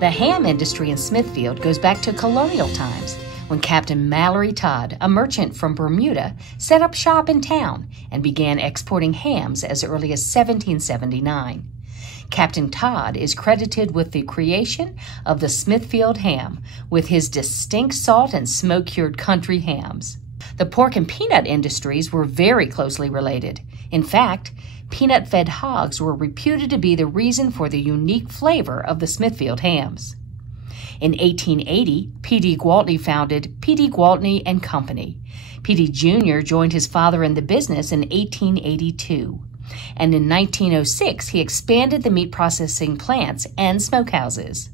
The ham industry in Smithfield goes back to colonial times, when Captain Mallory Todd, a merchant from Bermuda, set up shop in town and began exporting hams as early as 1779. Captain Todd is credited with the creation of the Smithfield ham, with his distinct salt and smoke-cured country hams. The pork and peanut industries were very closely related. In fact, peanut-fed hogs were reputed to be the reason for the unique flavor of the Smithfield hams. In 1880, P.D. Gwaltney founded P.D. Gwaltney and Company. P.D. Jr. joined his father in the business in 1882. And in 1906, he expanded the meat processing plants and smokehouses.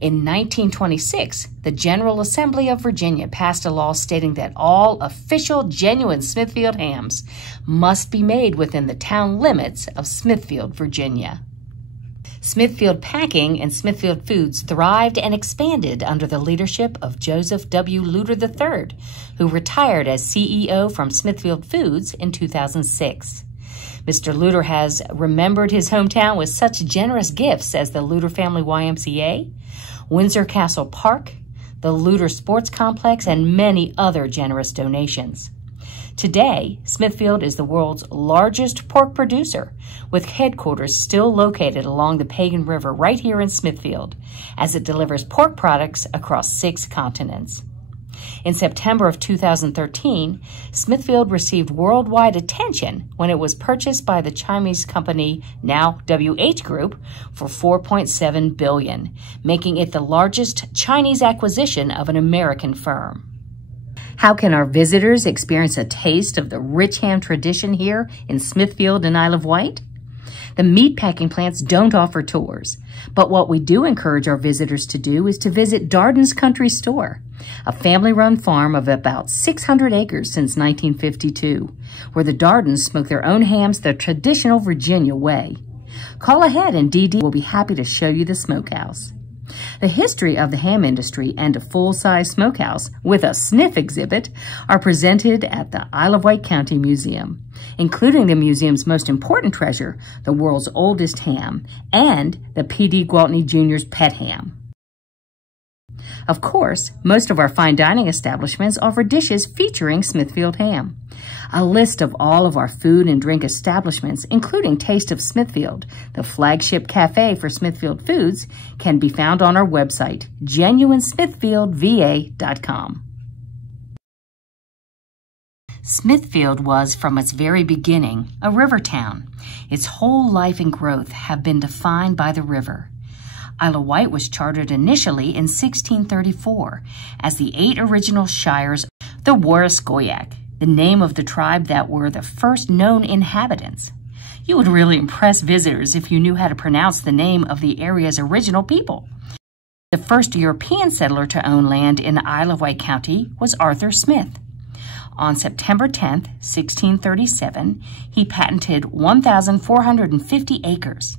In 1926, the General Assembly of Virginia passed a law stating that all official, genuine Smithfield hams must be made within the town limits of Smithfield, Virginia. Smithfield Packing and Smithfield Foods thrived and expanded under the leadership of Joseph W. Luter III, who retired as CEO from Smithfield Foods in 2006. Mr. Luter has remembered his hometown with such generous gifts as the Luter Family YMCA, Windsor Castle Park, the Luter Sports Complex, and many other generous donations. Today, Smithfield is the world's largest pork producer, with headquarters still located along the Pagan River right here in Smithfield, as it delivers pork products across 6 continents. In September of 2013, Smithfield received worldwide attention when it was purchased by the Chinese company, now WH Group, for $4.7 billion, making it the largest Chinese acquisition of an American firm. How can our visitors experience a taste of the rich ham tradition here in Smithfield and Isle of Wight? The meat packing plants don't offer tours, but what we do encourage our visitors to do is to visit Darden's Country Store, a family-run farm of about 600 acres since 1952, where the Dardens smoke their own hams the traditional Virginia way. Call ahead and Dee Dee will be happy to show you the smokehouse. The history of the ham industry and a full-size smokehouse with a sniff exhibit are presented at the Isle of Wight County Museum, including the museum's most important treasure, the world's oldest ham, and the P.D. Gwaltney Jr.'s pet ham. Of course, most of our fine dining establishments offer dishes featuring Smithfield ham. A list of all of our food and drink establishments, including Taste of Smithfield, the flagship cafe for Smithfield Foods, can be found on our website, genuinesmithfieldva.com. Smithfield was, from its very beginning, a river town. Its whole life and growth have been defined by the river. Isle of Wight was chartered initially in 1634 as the 8 original shires, the Warrascoiac, the name of the tribe that were the first known inhabitants. You would really impress visitors if you knew how to pronounce the name of the area's original people. The first European settler to own land in Isle of Wight County was Arthur Smith. On September 10, 1637, he patented 1,450 acres.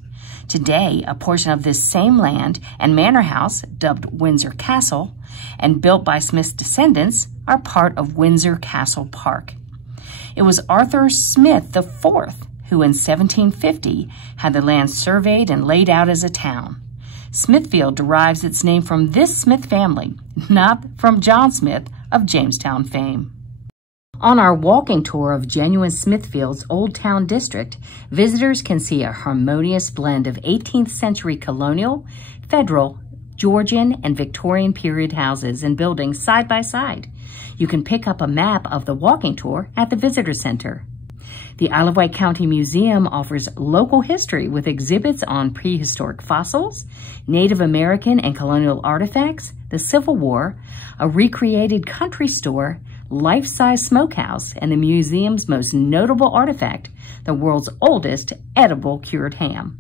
Today, a portion of this same land and manor house, dubbed Windsor Castle, and built by Smith's descendants, are part of Windsor Castle Park. It was Arthur Smith IV who in 1750 had the land surveyed and laid out as a town. Smithfield derives its name from this Smith family, not from John Smith of Jamestown fame. On our walking tour of genuine Smithfield's Old Town District, visitors can see a harmonious blend of 18th century colonial, federal, Georgian, and Victorian period houses and buildings side by side. You can pick up a map of the walking tour at the Visitor Center. The Isle of Wight County Museum offers local history with exhibits on prehistoric fossils, Native American and colonial artifacts, the Civil War, a recreated country store, life-size smokehouse, and the museum's most notable artifact, the world's oldest edible cured ham.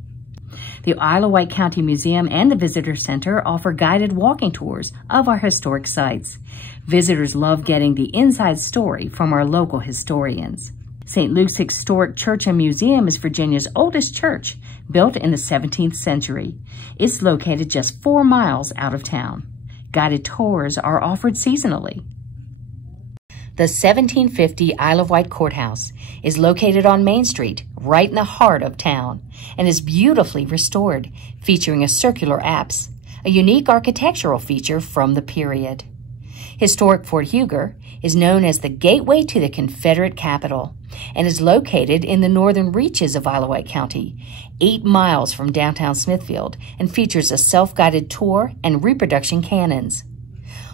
The Isle of Wight County Museum and the Visitor Center offer guided walking tours of our historic sites. Visitors love getting the inside story from our local historians. St. Luke's Historic Church and Museum is Virginia's oldest church, built in the 17th century. It's located just 4 miles out of town. Guided tours are offered seasonally. The 1750 Isle of Wight Courthouse is located on Main Street, right in the heart of town, and is beautifully restored, featuring a circular apse, a unique architectural feature from the period. Historic Fort Huger is known as the gateway to the Confederate capital and is located in the northern reaches of Isle County, 8 miles from downtown Smithfield, and features a self-guided tour and reproduction cannons.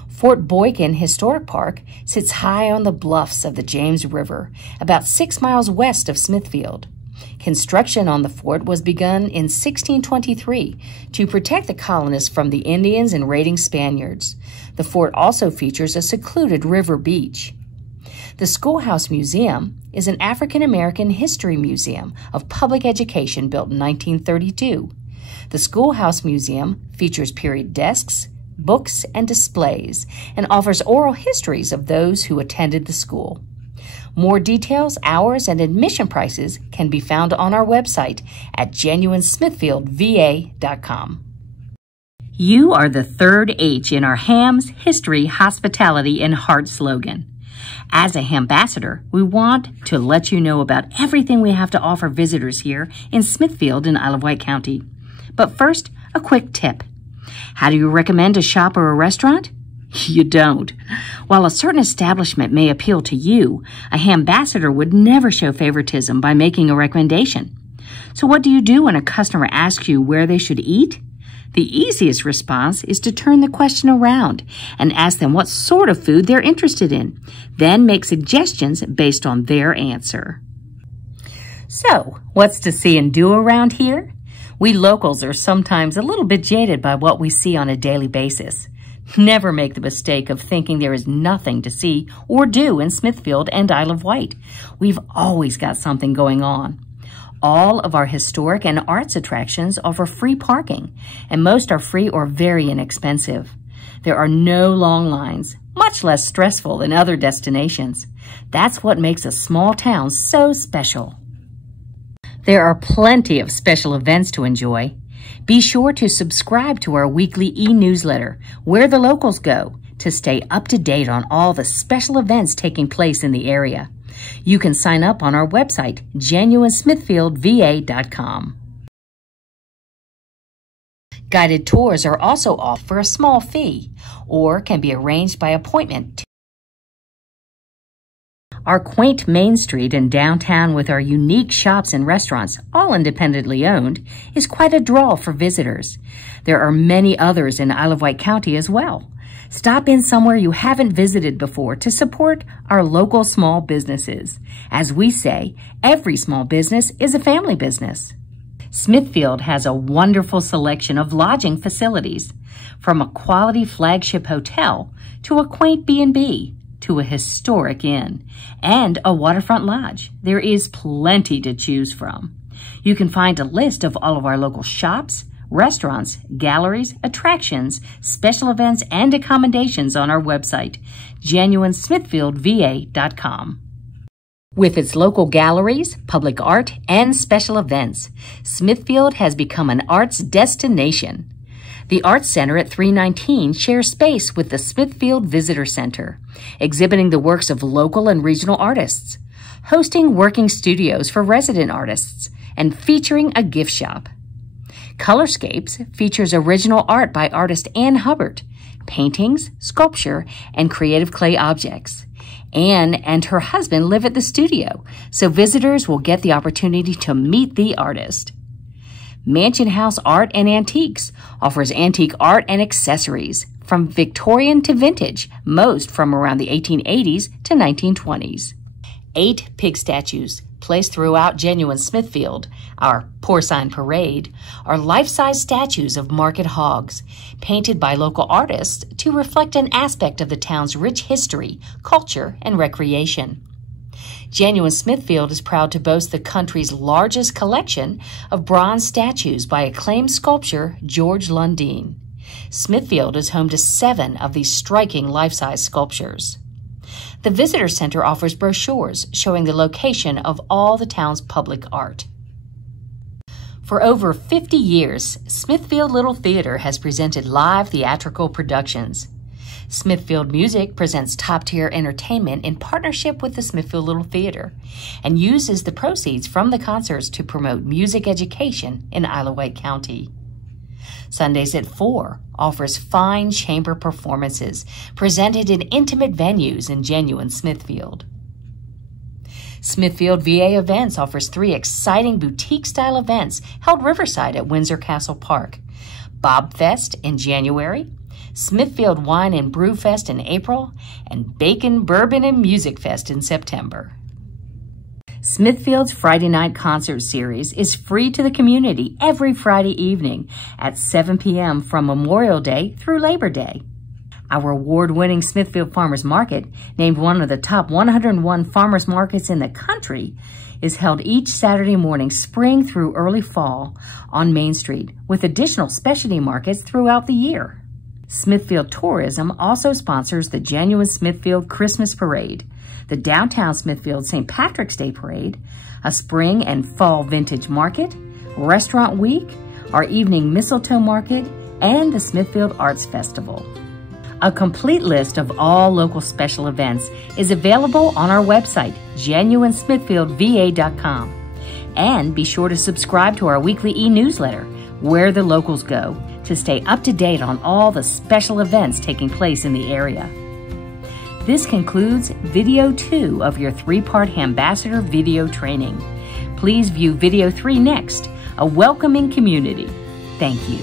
Fort Boykin Historic Park sits high on the bluffs of the James River, about 6 miles west of Smithfield. Construction on the fort was begun in 1623 to protect the colonists from the Indians and raiding Spaniards. The fort also features a secluded river beach. The Schoolhouse Museum is an African American history museum of public education built in 1932. The Schoolhouse Museum features period desks, books, and displays, and offers oral histories of those who attended the school. More details, hours, and admission prices can be found on our website at genuinesmithfieldva.com. You are the third H in our Hams, History, Hospitality, and Heart slogan. As a Hambassador, we want to let you know about everything we have to offer visitors here in Smithfield and Isle of Wight County. But first, a quick tip. How do you recommend a shop or a restaurant? You don't. While a certain establishment may appeal to you, a Hambassador would never show favoritism by making a recommendation. So what do you do when a customer asks you where they should eat? The easiest response is to turn the question around and ask them what sort of food they're interested in, then make suggestions based on their answer. So, what's to see and do around here? We locals are sometimes a little bit jaded by what we see on a daily basis. Never make the mistake of thinking there is nothing to see or do in Smithfield and Isle of Wight. We've always got something going on. All of our historic and arts attractions offer free parking, and most are free or very inexpensive. There are no long lines, much less stressful than other destinations. That's what makes a small town so special. There are plenty of special events to enjoy. Be sure to subscribe to our weekly e-newsletter, Where the Locals Go, to stay up to date on all the special events taking place in the area. You can sign up on our website, genuinesmithfieldva.com. Guided tours are also offered for a small fee or can be arranged by appointment. Our quaint Main Street in downtown with our unique shops and restaurants, all independently owned, is quite a draw for visitors. There are many others in Isle of Wight County as well. Stop in somewhere you haven't visited before to support our local small businesses. As we say, every small business is a family business. Smithfield has a wonderful selection of lodging facilities, from a quality flagship hotel to a quaint B&B to a historic inn and a waterfront lodge. There is plenty to choose from. You can find a list of all of our local shops, restaurants, galleries, attractions, special events, and accommodations on our website, genuinesmithfieldva.com. With its local galleries, public art, and special events, Smithfield has become an arts destination. The Arts Center at 319 shares space with the Smithfield Visitor Center, exhibiting the works of local and regional artists, hosting working studios for resident artists, and featuring a gift shop. Colorscapes features original art by artist Ann Hubbard, paintings, sculpture, and creative clay objects. Ann and her husband live at the studio, so visitors will get the opportunity to meet the artist. Mansion House Art and Antiques offers antique art and accessories, from Victorian to vintage, most from around the 1880s to 1920s. 8 pig statues placed throughout genuine Smithfield, our porcine parade, are life-size statues of market hogs, painted by local artists to reflect an aspect of the town's rich history, culture, and recreation. Genuine Smithfield is proud to boast the country's largest collection of bronze statues by acclaimed sculptor George Lundeen. Smithfield is home to 7 of these striking life-size sculptures. The Visitor Center offers brochures showing the location of all the town's public art. For over 50 years, Smithfield Little Theater has presented live theatrical productions. Smithfield Music presents top-tier entertainment in partnership with the Smithfield Little Theater and uses the proceeds from the concerts to promote music education in Isle of Wight County. Sundays at 4 offers fine chamber performances presented in intimate venues in genuine Smithfield. Smithfield VA Events offers 3 exciting boutique-style events held riverside at Windsor Castle Park. Bob Fest in January, Smithfield Wine and Brew Fest in April, and Bacon, Bourbon, and Music Fest in September. Smithfield's Friday Night Concert Series is free to the community every Friday evening at 7 p.m. from Memorial Day through Labor Day. Our award-winning Smithfield Farmers Market, named one of the top 101 farmers markets in the country, is held each Saturday morning spring through early fall on Main Street, with additional specialty markets throughout the year. Smithfield Tourism also sponsors the Genuine Smithfield Christmas Parade, the Downtown Smithfield St. Patrick's Day Parade, a spring and fall vintage market, Restaurant Week, our evening mistletoe market, and the Smithfield Arts Festival. A complete list of all local special events is available on our website, genuinesmithfieldva.com. And be sure to subscribe to our weekly e-newsletter, Where the Locals Go, to stay up to date on all the special events taking place in the area. This concludes video 2 of your 3-part Hambassador video training. Please view video 3 next, A Welcoming Community. Thank you.